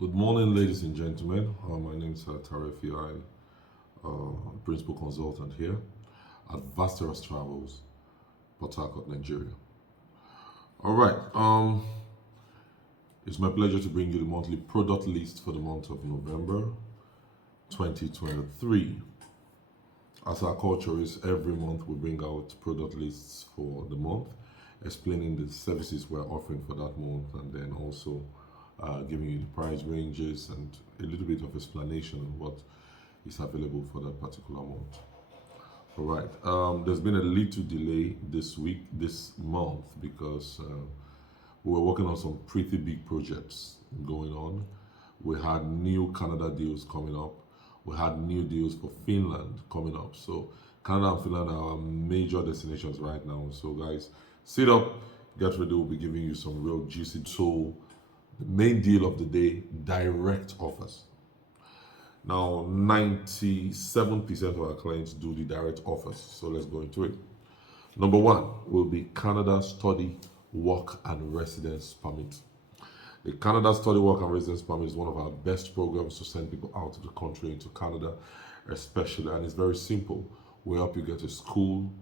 Good morning, ladies and gentlemen. My name is Tarefi. I'm principal consultant here at Vasteros Travels, Port Harcourt, Nigeria. All right. It's my pleasure to bring you the monthly product list for the month of November 2023. As our culture is, every month we bring out product lists for the month, explaining the services we're offering for that month, and then also giving you the price ranges and a little bit of explanation on what is available for that particular month. All right. There's been a little delay this month, because we were working on some pretty big projects going on. We had new Canada deals coming up. We had new deals for Finland coming up. So Canada and Finland are our major destinations right now. So guys, sit up, get ready. We'll be giving you some real juicy. So the main deal of the day, direct offers. Now, 97% of our clients do the direct offers. So let's go into it. Number one will be Canada Study, Work and Residence Permit. The Canada Study, Work and Residence Permit is one of our best programs to send people out of the country into Canada, especially, and it's very simple. We help you get a school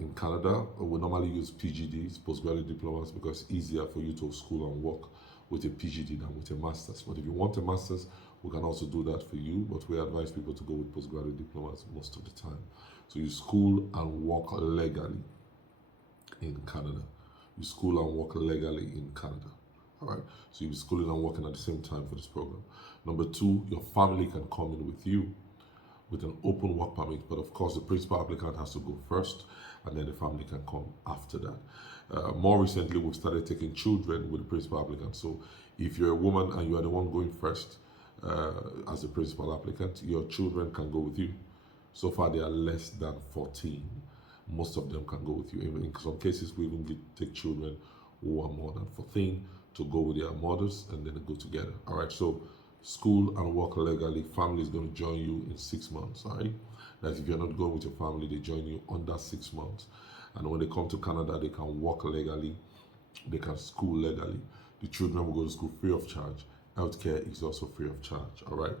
in Canada. We normally use PGDs, postgraduate diplomas, because it's easier for you to school and work with a PGD than with a master's. But if you want a master's, we can also do that for you, but we advise people to go with postgraduate diplomas most of the time. So you school and work legally in Canada. You school and work legally in Canada. All right, so you'll be schooling and working at the same time for this program. Number two, your family can come in with you with an open work permit, but of course the principal applicant has to go first, and then the family can come after that. More recently, we've started taking children with the principal applicant. So if you're a woman and you are the one going first as the principal applicant, your children can go with you. So far, they are less than 14. Most of them can go with you. Even in some cases, we even take children who are more than 14 to go with their mothers, and then they go together. All right, so school and work legally, family is going to join you in 6 months. All right, that if you're not going with your family, they join you under 6 months, and when they come to Canada, they can work legally, they can school legally. The children will go to school free of charge. Healthcare is also free of charge. All right,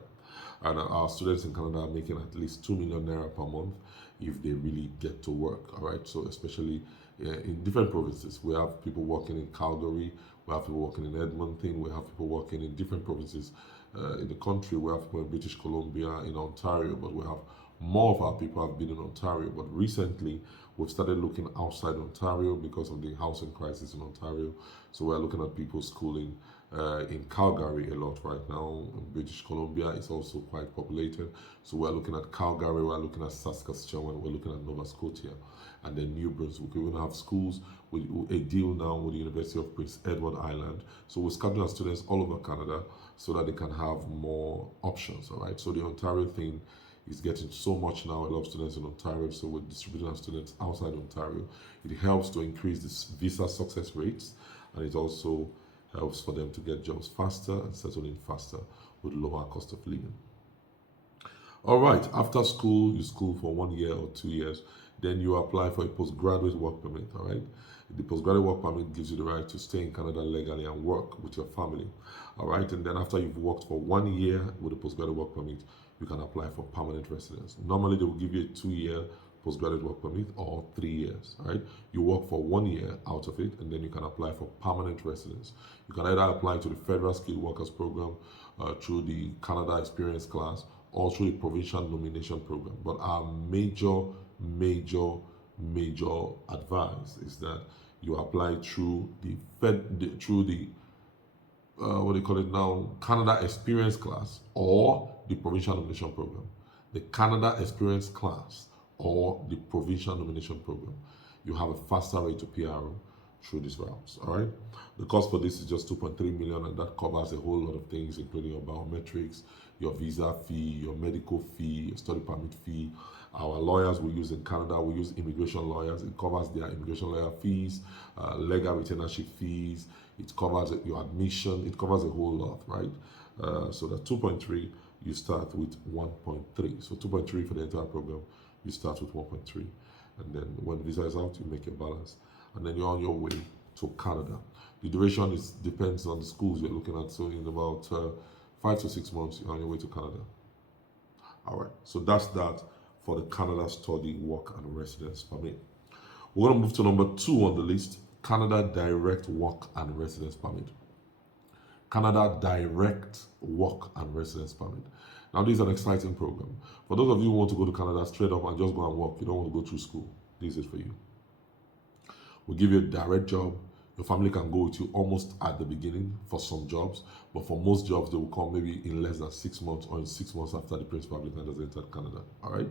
and our students in Canada are making at least 2 million naira per month if they really get to work. All right, so especially in different provinces, we have people working in Calgary, we have people working in Edmonton, we have people working in different provinces in the country. We have people in British Columbia, in Ontario, but we have more of our people have been in Ontario. But recently, we've started looking outside Ontario because of the housing crisis in Ontario. So we're looking at people schooling in Calgary a lot right now. In British Columbia is also quite populated. So we're looking at Calgary, we're looking at Saskatchewan, we're looking at Nova Scotia, and then New Brunswick. We even have schools with a deal now with the University of Prince Edward Island. So we're scattering our students all over Canada so that they can have more options. All right. So the Ontario thing is getting so much now. A lot of students in Ontario, so we're distributing our students outside Ontario. It helps to increase this visa success rates, and it also helps for them to get jobs faster and settle in faster with lower cost of living. All right, after school, you school for 1 year or 2 years, then you apply for a postgraduate work permit. All right, the postgraduate work permit gives you the right to stay in Canada legally and work with your family. All right, and then after you've worked for 1 year with a postgraduate work permit, you can apply for permanent residence. Normally, they will give you a 2-year postgraduate work permit or 3 years. Right, you work for 1 year out of it, and then you can apply for permanent residence. You can either apply to the Federal Skilled Workers Program through the Canada Experience class, or through the Provincial Nomination Program. But our major advice is that you apply through the what do you call it now, Canada Experience class or the Provincial Nomination Program. The Canada Experience class or the Provincial Nomination Program. You have a faster rate to PRO through these routes. All right, the cost for this is just 2.3 million, and that covers a whole lot of things, including your biometrics, your visa fee, your medical fee, your study permit fee. Our lawyers we use in Canada, we use immigration lawyers. It covers their immigration lawyer fees, legal retainership fees. It covers your admission. It covers a whole lot, right? So that 2.3, you start with 1.3. So 2.3 for the entire program, you start with 1.3. And then when the visa is out, you make your balance. And then you're on your way to Canada. The duration depends on the schools you're looking at. So in about 5 to 6 months, you're on your way to Canada. All right, so that's that for the Canada Study, Work and Residence Permit. We're going to move to number 2 on the list, Canada Direct Work and Residence Permit. Canada Direct Work and Residence Permit. Now, this is an exciting program. For those of you who want to go to Canada straight up and just go and work, you don't want to go through school, this is for you. We'll give you a direct job. Your family can go with you almost at the beginning for some jobs, but for most jobs, they will come maybe in less than 6 months or in 6 months after the principal applicant has entered Canada. All right?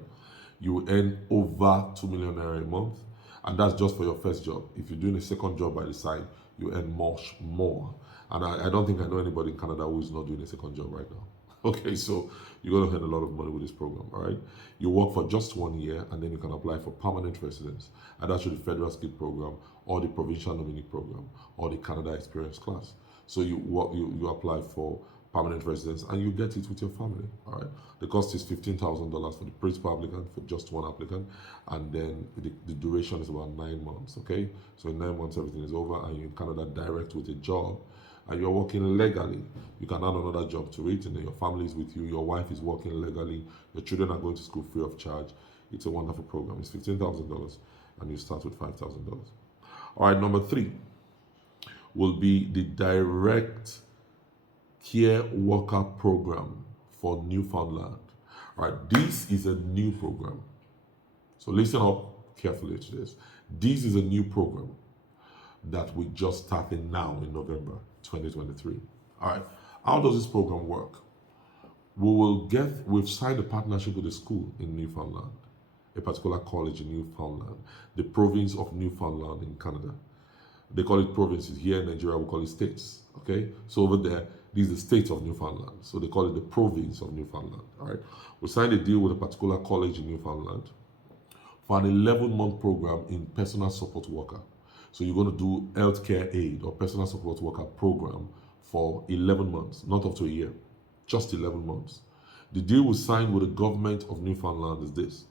You will earn over 2 million naira a month, and that's just for your first job. If you're doing a second job by the side, you earn much more. And I don't think I know anybody in Canada who is not doing a second job right now. Okay, so you're going to earn a lot of money with this program, all right? You work for just 1 year, and then you can apply for permanent residence, and that's through the Federal Skilled Program, or the Provincial Nominee Program, or the Canada Experience Class. So you apply for permanent residence, and you get it with your family, all right? The cost is $15,000 for the principal applicant, for just one applicant, and then the duration is about 9 months, okay? So in 9 months, everything is over, and you're in Canada direct with a job, and you're working legally. You can add another job to it, and then your family is with you, your wife is working legally, your children are going to school free of charge. It's a wonderful program. It's $15,000, and you start with $5,000. All right, number 3 will be the Direct Care Worker Program for Newfoundland. All right, this is a new program. So listen up carefully to this. This is a new program that we just started now in November 2023. All right, how does this program work? We've signed a partnership with a school in Newfoundland, a particular college in Newfoundland, the province of Newfoundland in Canada. They call it provinces. Here in Nigeria, we call it states. Okay, so over there, this is the state of Newfoundland. So they call it the province of Newfoundland. All right, we signed a deal with a particular college in Newfoundland for an 11-month program in personal support worker. So you're going to do healthcare aid or personal support worker program for 11 months, not up to a year, just 11 months. The deal we signed with the government of Newfoundland is this.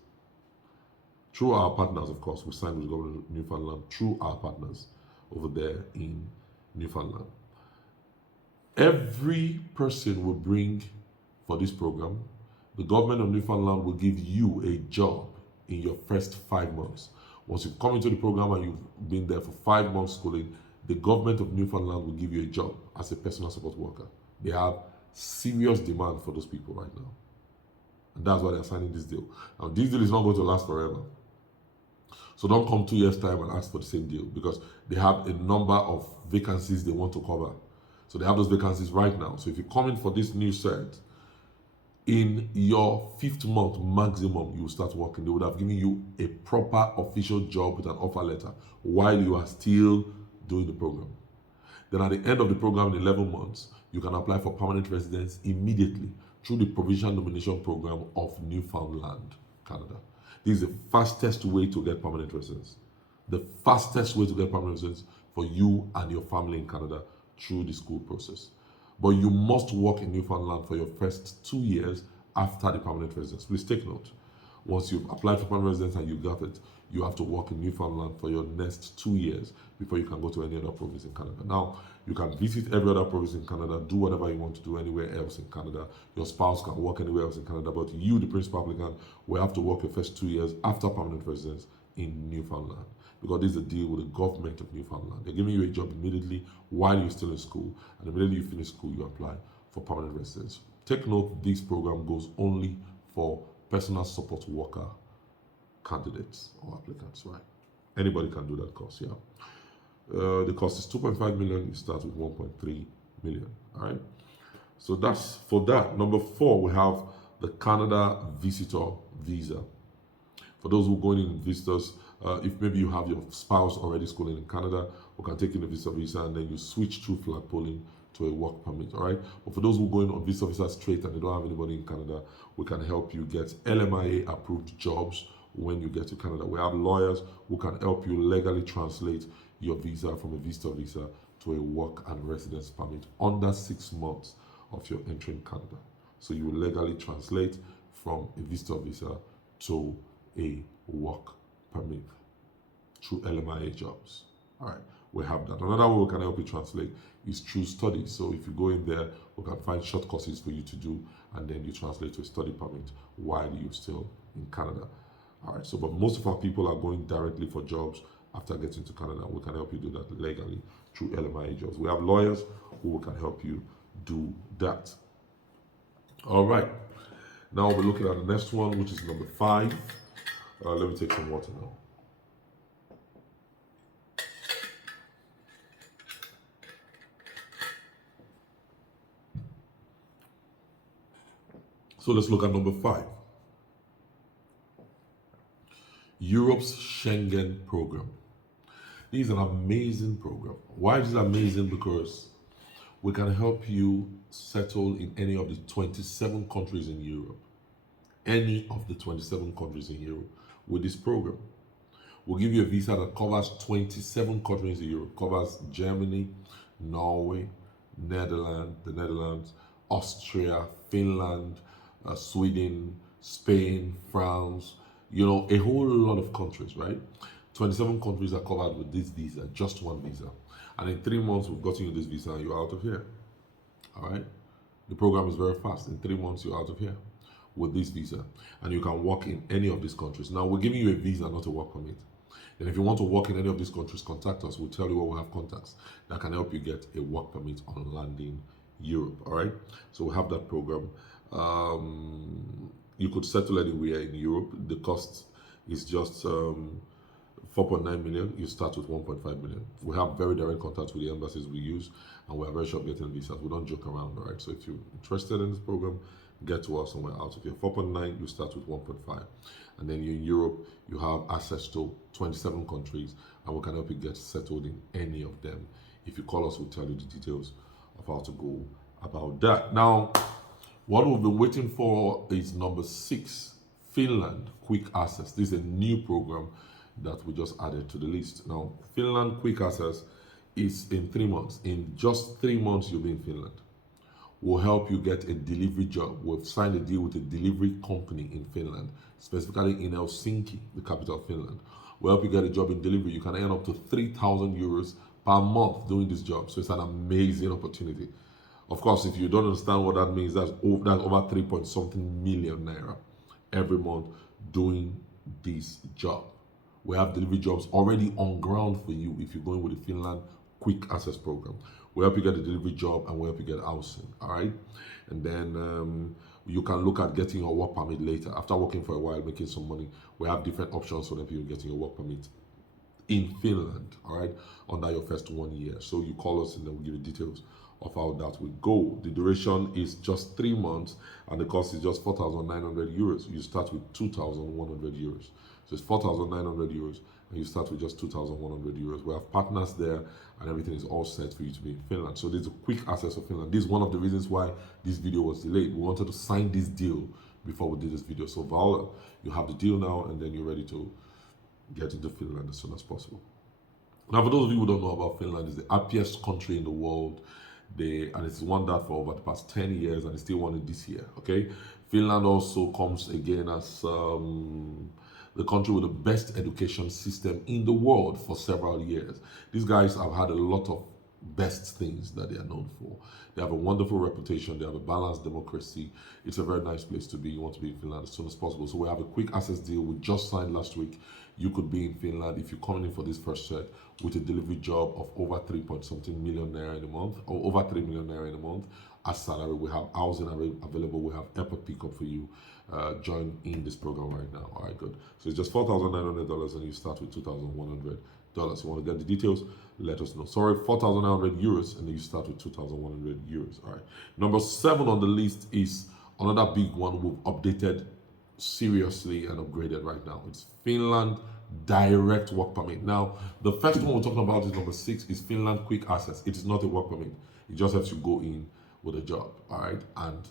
Through our partners, of course, we signed with the government of Newfoundland through our partners over there in Newfoundland. Every person will bring for this program, the government of Newfoundland will give you a job in your first 5 months. Once you come into the program and you've been there for 5 months schooling, the government of Newfoundland will give you a job as a personal support worker. They have serious demand for those people right now. And that's why they're signing this deal. Now, this deal is not going to last forever. So don't come 2 years' time and ask for the same deal, because they have a number of vacancies they want to cover. So they have those vacancies right now. So if you come in for this new set, in your 5th month maximum, you will start working. They would have given you a proper official job with an offer letter while you are still doing the program. Then at the end of the program, in 11 months, you can apply for permanent residence immediately through the Provincial Nomination Program of Newfoundland, Canada. This is the fastest way to get permanent residence. The fastest way to get permanent residence for you and your family in Canada through the school process. But you must work in Newfoundland for your first 2 years after the permanent residence. Please take note. Once you've applied for permanent residence and you got it, you have to work in Newfoundland for your next 2 years before you can go to any other province in Canada. Now, you can visit every other province in Canada, do whatever you want to do anywhere else in Canada. Your spouse can work anywhere else in Canada, but you, the principal applicant, will have to work your first 2 years after permanent residence in Newfoundland, because this is a deal with the government of Newfoundland. They're giving you a job immediately while you're still in school, and immediately you finish school, you apply for permanent residence. Take note, this program goes only for personal support worker candidates or applicants, right? Anybody can do that course, yeah. The cost is 2.5 million. You start with 1.3 million, all right? So that's for that. Number 4, we have the Canada Visitor Visa. For those who are going in visitors, if maybe you have your spouse already schooling in Canada, we can take in a visitor visa and then you switch through flag polling to a work permit, all right? But for those who are going on visitor visa straight and they don't have anybody in Canada, we can help you get LMIA approved jobs when you get to Canada. We have lawyers who can help you legally translate your visa from a visitor visa to a work and residence permit under 6 months of your entry in Canada. So you will legally translate from a visitor visa to a work permit through LMIA jobs. All right. we have that. Another way we can help you translate is through studies. So if you go in there, we can find short courses for you to do, and then you translate to a study permit while you're still in Canada. All right, so but most of our people are going directly for jobs after getting to Canada. We can help you do that legally through LMIA jobs. We have lawyers who can help you do that. All right, now we're looking at the next one, which is number 5. Let me take some water now. So let's look at number 5. Europe's Schengen program. This is an amazing program. Why is it amazing? Because we can help you settle in any of the 27 countries in Europe. Any of the 27 countries in Europe with this program. We'll give you a visa that covers 27 countries in Europe. Covers Germany, Norway, the Netherlands, Austria, Finland, Sweden, Spain, France, you know, a whole lot of countries, right? 27 countries are covered with this visa, just one visa. And in 3 months, we've gotten you this visa and you're out of here. All right? The program is very fast. In 3 months, you're out of here with this visa. And you can work in any of these countries. Now, we're giving you a visa, not a work permit. And if you want to work in any of these countries, contact us. We'll tell you where we have contacts that can help you get a work permit on landing Europe. All right? So we have that program. You could settle anywhere in Europe. The cost is just 4.9 million. You start with 1.5 million. We have very direct contact with the embassies we use, and we are very sure of getting visas. We don't joke around, all right? So if you're interested in this program, get to us and we're out of here. 4.9, you start with 1.5. And then you're in Europe, you have access to 27 countries, and we can help you get settled in any of them. If you call us, we'll tell you the details of how to go about that. Now, what we've been waiting for is number 6, Finland Quick Access. This is a new program that we just added to the list. Now, Finland Quick Access is in 3 months. In just 3 months, you'll be in Finland. We'll help you get a delivery job. We've signed a deal with a delivery company in Finland, specifically in Helsinki, the capital of Finland. We'll help you get a job in delivery. You can earn up to 3,000 euros per month doing this job. So it's an amazing opportunity. Of course, if you don't understand what that means, that's over 3 point something million naira every month doing this job. We have delivery jobs already on ground for you if you're going with the Finland Quick Access program. We'll help you get a delivery job and we'll help you get housing, all right? And then you can look at getting your work permit later. After working for a while, making some money, we have different options for them people getting your work permit in Finland, all right, under your first 1 year. So you call us and then we'll give you details of how that will go. The duration is just 3 months and the cost is just 4,900 euros. You start with 2,100 euros. So it's 4,900 euros and you start with just 2,100 euros. We have partners there and everything is all set for you to be in Finland. So there's a quick access of Finland. This is one of the reasons why this video was delayed. We wanted to sign this deal before we did this video. So Viola, you have the deal now and then you're ready to get into Finland as soon as possible. Now, for those of you who don't know about Finland, it's the happiest country in the world. And it's won that for over the past 10 years and it's still won it this year, okay? Finland also comes again as the country with the best education system in the world for several years. These guys have had a lot of best things that they are known for. They have a wonderful reputation. They have a balanced democracy. It's a very nice place to be. You want to be in Finland as soon as possible. So we have a quick access deal we just signed last week. You could be in Finland if you're coming in for this first set with a delivery job of over 3 point something million naira in a month, or over 3 million naira in a month as salary. We have housing available. We have airport pickup for you. Join in this program right now. All right, good. So it's just $4,900 and you start with $2,100. You want to get the details? Let us know. Sorry, 4,900 euros and then you start with 2,100 euros. All right. Number 7 on the list is another big one we've updated seriously and upgraded right now. It's Finland Direct Work Permit. Now, the first one we're talking about is number 6 is Finland Quick Access. It is not a work permit. It just helps you go in with a job, all right, and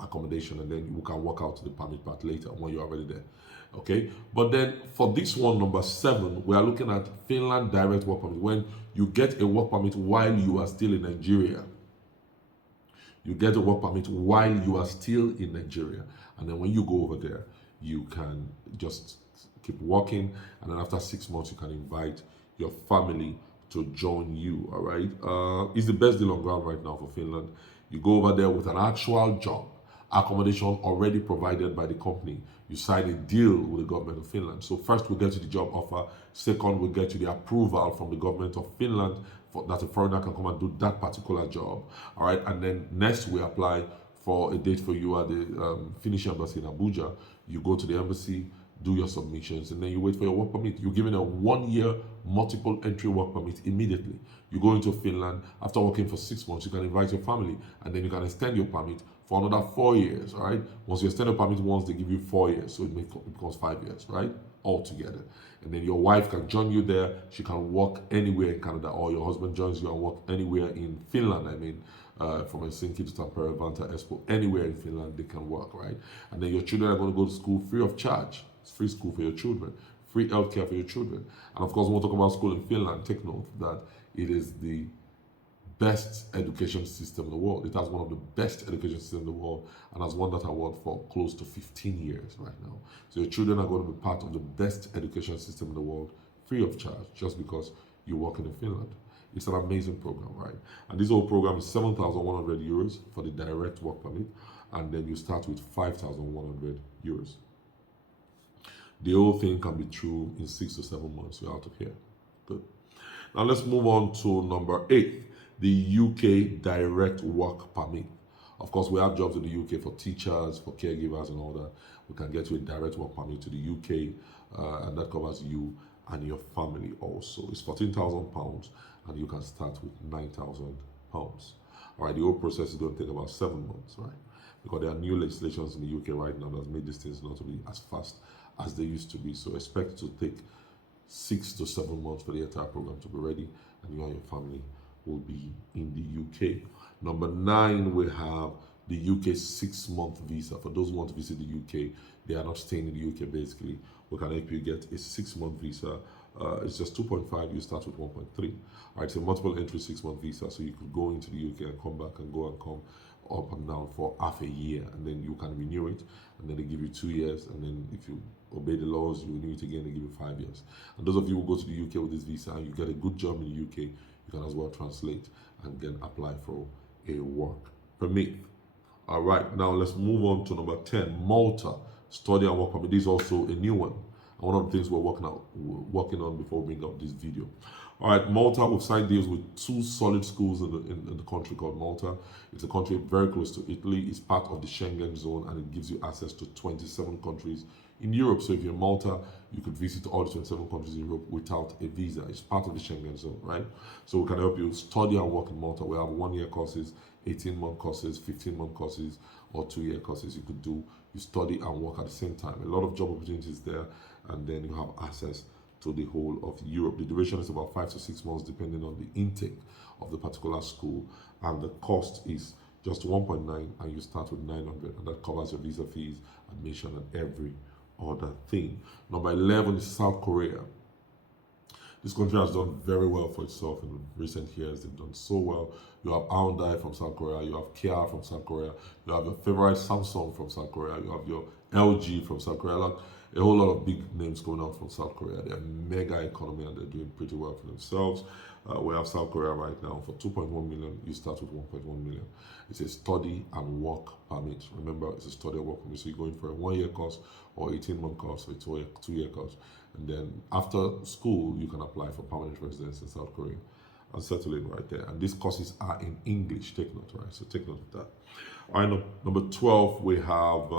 accommodation, and then you can work out the permit part later when you're already there. Okay, but then for this one, number 7, we are looking at Finland Direct Work Permit. When you get a work permit while you are still in Nigeria, you get a work permit while you are still in Nigeria, and then when you go over there, you can just keep working, and then after 6 months, you can invite your family to join you. All right, it's the best deal on ground right now for Finland. You go over there with an actual job, accommodation already provided by the company. You sign a deal with the government of Finland. So first we get you the job offer. Second, we get you the approval from the government of Finland for, that a foreigner can come and do that particular job. All right, and then next we apply for a date for you at the Finnish embassy in Abuja. You go to the embassy, do your submissions, and then you wait for your work permit. You're given a 1-year multiple entry work permit immediately. You go into Finland, after working for 6 months, you can invite your family, and then you can extend your permit for another 4 years, all right? Once you extend your permit once, they give you 4 years, so it becomes 5 years, right? Altogether. And then your wife can join you there. She can work anywhere in Canada, or your husband joins you and work anywhere in Finland, from Helsinki to Tampere, Vantaa, Espoo, anywhere in Finland they can work, right? And then your children are going to go to school free of charge. It's free school for your children, free healthcare for your children. And of course, when we talk about school in Finland, take note that it is the best education system in the world. It has one of the best education systems in the world and has won that award for close to 15 years right now. So your children are going to be part of the best education system in the world, free of charge, just because you're working in Finland. It's an amazing program, right? And this whole program is 7,100 euros for the direct work permit, and then you start with 5,100 euros. The whole thing can be through in 6 to 7 months. You're out of here. Good. Now let's move on to number 8, the UK direct work permit. Of course, we have jobs in the UK for teachers, for caregivers, and all that. We can get you a direct work permit to the UK, and that covers you and your family also. It's £14,000, and you can start with £9,000. All right, the whole process is going to take about 7 months, right? Because there are new legislations in the UK right now that's made these things not to be as fast as they used to be. So expect it to take 6 to 7 months for the entire program to be ready, and you and your family will be in the UK. Number 9, we have the UK 6-month visa. For those who want to visit the UK, they are not staying in the UK basically. We can help you get a 6-month visa. It's just 2.5, you start with 1.3. All right, it's a multiple entry 6-month visa, so you could go into the UK and come back and go and come up and down for half a year, and then you can renew it, and then they give you 2 years, and then if you obey the laws, you renew it again, they give you 5 years. And those of you who go to the UK with this visa and you get a good job in the UK, you can as well translate and then apply for a work permit. All right, now let's move on to number 10, Malta study and work permit. This is also a new one, and one of the things we're working on before we bring up this video. All right, Malta, we've signed deals with 2 solid schools in the country called Malta. It's a country very close to Italy. It's part of the Schengen zone, and it gives you access to 27 countries in Europe. So if you're in Malta, you could visit all the 27 countries in Europe without a visa. It's part of the Schengen zone, right? So we can help you study and work in Malta. We have 1-year courses, 18-month courses, 15-month courses, or 2-year courses you could do. You study and work at the same time. A lot of job opportunities there, and then you have access to the whole of Europe. The duration is about 5 to 6 months depending on the intake of the particular school, and the cost is just 1.9, and you start with 900, and that covers your visa fees, admission, and every other thing. Number 11 is South Korea. This country has done very well for itself in recent years. They've done so well. You have Hyundai from South Korea, you have Kia from South Korea, you have your favorite Samsung from South Korea, you have your LG from South Korea. Like, a whole lot of big names going out from South Korea. They're a mega economy and they're doing pretty well for themselves. We have South Korea right now for 2.1 million. You start with 1.1 million. It's a study and work permit. Remember, it's a study and work permit. So you're going for a 1-year course or 18-month course or a 2-year course. And then after school, you can apply for permanent residence in South Korea and settle in right there. And these courses are in English. Take note, right? So take note of that. All right, number 12, we have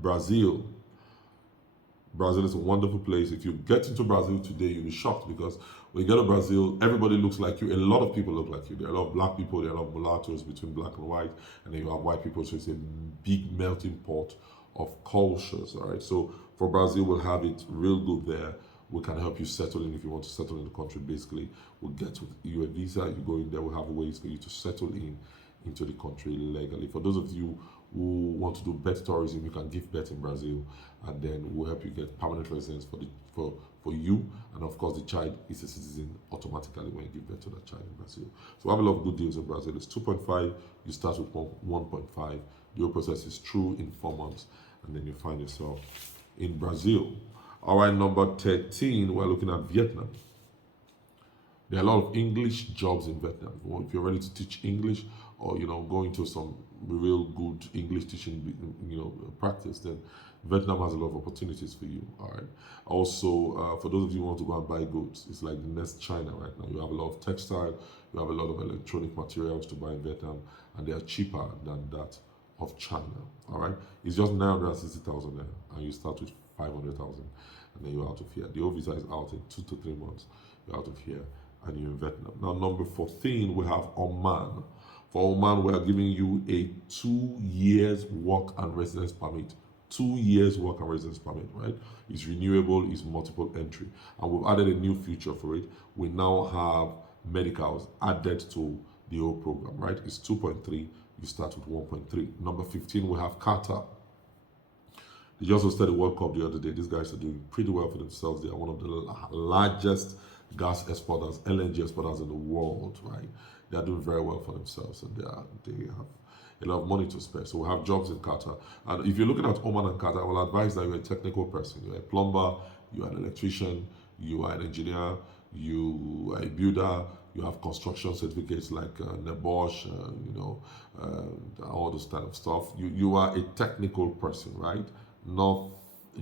Brazil. Brazil is a wonderful place. If you get into Brazil today, you'll be shocked, because when you get to Brazil, everybody looks like you. A lot of people look like you. There are a lot of black people, there are a lot of mulattoes between black and white, and then you have white people, so it's a big melting pot of cultures, all right? So for Brazil, we'll have it real good there. We can help you settle in if you want to settle in the country. Basically, we'll get you a visa, you go in there, we'll have ways for you to settle into the country legally. For those of you who want to do bet tourism, you can give bet in Brazil, and then we'll help you get permanent residence for you, and of course the child is a citizen automatically when you give birth to that child in Brazil. So we have a lot of good deals in Brazil. It's 2.5, you start with 1.5. The whole process is through in 4 months, and then you find yourself in Brazil. All right, number 13, we're looking at Vietnam. There are a lot of English jobs in Vietnam. If you're ready to teach English, or go into some real good English teaching practice, then Vietnam has a lot of opportunities for you. All right. Also, for those of you who want to go and buy goods, it's like the next China right now. You have a lot of textile, you have a lot of electronic materials to buy in Vietnam, and they are cheaper than that of China. All right. It's just 960,000 there, and you start with 500,000, and then you're out of here. The old visa is out in 2 to 3 months. You're out of here, and you're in Vietnam. Now, number 14, we have Oman. For Oman, we are giving you a 2 years work and residence permit. 2 years work and residence permit, right? It's renewable, it's multiple entry. And we've added a new feature for it. We now have medicals added to the old program, right? It's 2.3, you start with 1.3. Number 15, we have Qatar. They just hosted the World Cup the other day. These guys are doing pretty well for themselves. They are one of the largest gas exporters, LNG exporters in the world, right? They are doing very well for themselves, and they have a lot of money to spare. So we have jobs in Qatar. And if you're looking at Oman and Qatar, I will advise that you're a technical person. You're a plumber, you are an electrician, you are an engineer, you are a builder, you have construction certificates like Nebosh, all this kind of stuff. You are a technical person, right? Not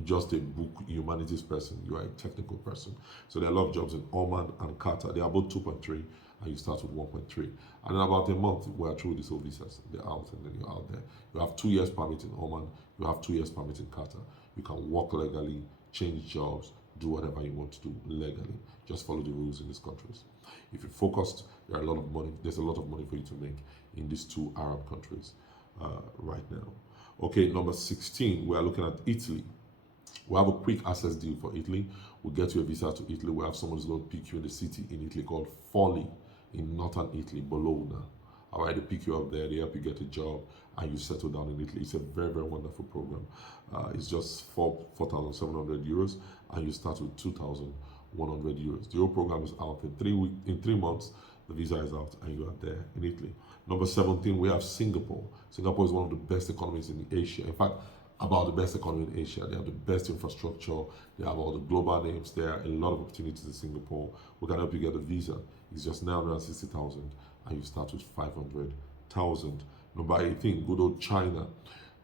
just a book humanities person. You are a technical person. So there are a lot of jobs in Oman and Qatar. They are both 2.3, and you start with 1.3. And in about a month, we are through these whole visas. They're out, and then you're out there. You have 2 years permit in Oman. You have 2 years permit in Qatar. You can work legally, change jobs, do whatever you want to do legally. Just follow the rules in these countries. If you're focused, there's a lot of money for you to make in these 2 Arab countries right now. Okay, number 16, we are looking at Italy. We have a quick access deal for Italy. We'll get you a visa to Italy. We have someone who's going to pick you in the city in Italy called Folli in northern Italy, Bologna. All right, they pick you up there, they help you get a job, and you settle down in Italy. It's a very, very wonderful program. It's just 4,700 euros, and you start with 2,100 euros. The whole program is out in 3 months. The visa is out, and you are there in Italy. Number 17, we have Singapore. Singapore is one of the best economies in Asia. In fact, about the best economy in Asia. They have the best infrastructure. They have all the global names. There are a lot of opportunities in Singapore. We can help you get a visa. It's just 960,000, and you start with 500,000. Number 18, good old China.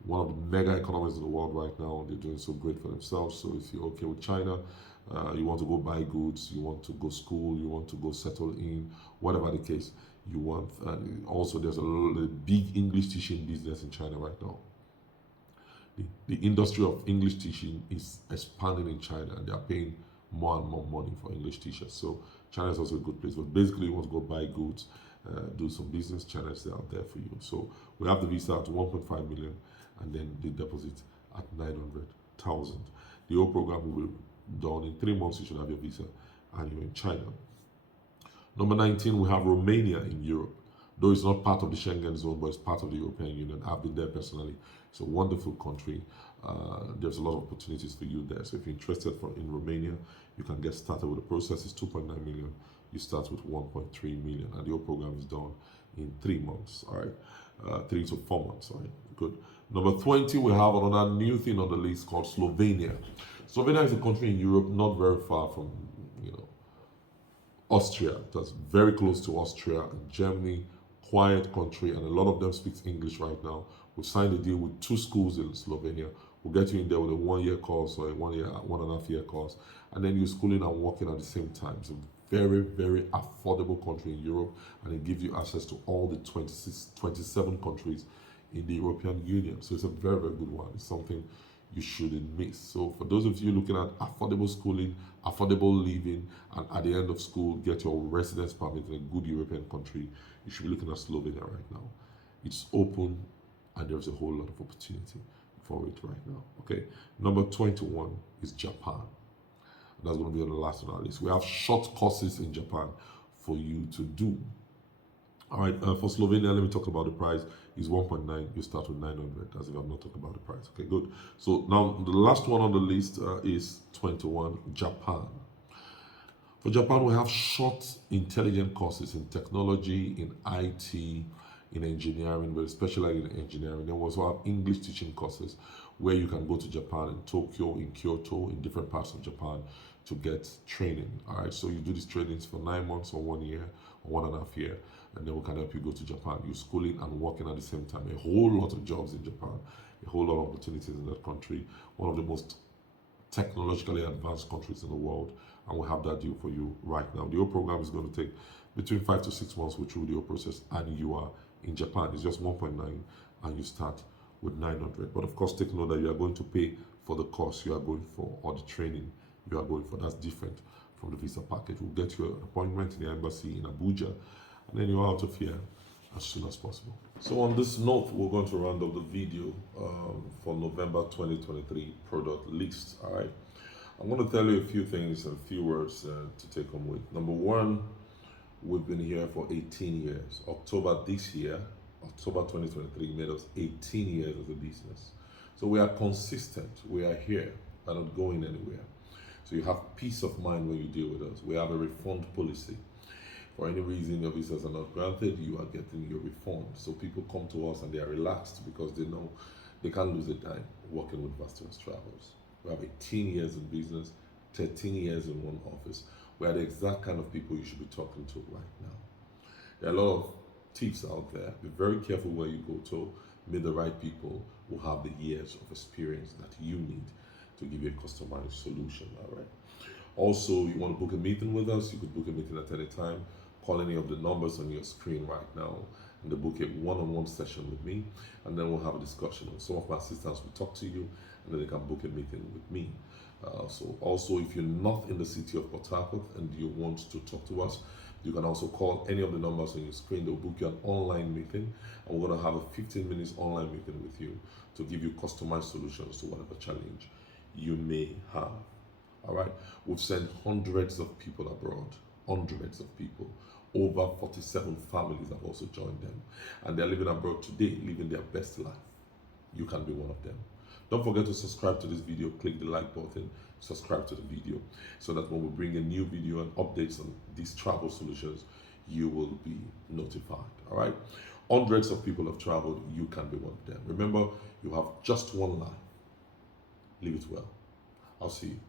One of the mega economies in the world right now. They're doing so great for themselves. So if you're okay with China, you want to go buy goods, you want to go school, you want to go settle in, whatever the case you want. And also, there's a big English teaching business in China right now. The industry of English teaching is expanding in China, and they are paying more and more money for English teachers. So China is also a good place. But basically, you want to go buy goods, do some business, China is out there for you. So we have the visa at 1.5 million, and then the deposit at 900,000. The whole program will be done in 3 months. You should have your visa, and you're in China. Number 19, we have Romania in Europe. Though it's not part of the Schengen zone, but it's part of the European Union. I've been there personally. It's a wonderful country. There's a lot of opportunities for you there. So if you're interested in Romania, you can get started with the process. It's 2.9 million. You start with 1.3 million, and your program is done in 3 months. All right, 3 to 4 months. All right, good. Number 20, we have another new thing on the list called Slovenia. Slovenia is a country in Europe, not very far from Austria. That's very close to Austria and Germany. Quiet country, and a lot of them speak English right now. We've signed a deal with 2 schools in Slovenia. We'll get you in there with a 1-year course or a 1.5 year course, and then you're schooling and working at the same time. It's a very, very affordable country in Europe, and it gives you access to all the 27 countries in the European Union. So it's a very, very good one. It's something you shouldn't miss. So for those of you looking at affordable schooling, affordable living, and at the end of school, get your residence permit in a good European country, you should be looking at Slovenia right now. It's open, and there's a whole lot of opportunity for it right now. Okay, number 21 is Japan. That's going to be on the last on our list. We have short courses in Japan for you to do. All right, for Slovenia, let me talk about the price. It's 1.9. You start with 900, as if I'm not talking about the price. Okay, good. So now the last one on the list is 21, Japan. For Japan, we have short, intelligent courses in technology, in IT, in engineering, but especially in engineering. Then we also have English teaching courses where you can go to Japan, in Tokyo, in Kyoto, in different parts of Japan to get training. All right, so you do these trainings for 9 months or 1 year or 1.5 years, and then we can help you go to Japan. You're schooling and working at the same time. A whole lot of jobs in Japan, a whole lot of opportunities in that country. One of the most technologically advanced countries in the world, and we have that deal for you right now. The whole program is going to take between 5 to 6 months with through the whole process, and you are in Japan. It's just 1.9, and you start with 900. But of course, take note that you are going to pay for the course you are going for or the training you are going for. That's different from the visa package. We'll get you an appointment in the embassy in Abuja, and then you're out of here as soon as possible. So on this note, we're going to round up the video for November 2023 product list. All right, I'm going to tell you a few things and a few words to take home with. Number one, we've been here for 18 years. October this year, October 2023, made us 18 years as a business. So we are consistent. We are here. We're not going anywhere. So you have peace of mind when you deal with us. We have a refund policy. For any reason your visas are not granted, you are getting your refund. So people come to us and they are relaxed because they know they can't lose a dime working with Vastus Travels. We have 18 years in business, 13 years in one office. We are the exact kind of people you should be talking to right now. There are a lot of tips out there. Be very careful where you go to. Meet the right people who have the years of experience that you need to give you a customized solution. All right. Also, you want to book a meeting with us, you could book a meeting at any time. Call any of the numbers on your screen right now and they book a one-on-one session with me, and then we'll have a discussion. Some of my assistants will talk to you, and then they can book a meeting with me. So also, if you're not in the city of Port Harcourt and you want to talk to us, you can also call any of the numbers on your screen. They'll book you an online meeting, and we're going to have a 15 minutes online meeting with you to give you customized solutions to whatever challenge you may have. All right, we've sent hundreds of people abroad, hundreds of people. Over 47 families have also joined them, and they're living abroad today, living their best life. You can be one of them. Don't forget to subscribe to this video. Click the like button, subscribe to the video, so that when we bring a new video and updates on these travel solutions, you will be notified. All right, hundreds of people have traveled. You can be one of them. Remember, you have just one life. Live it well. I'll see you.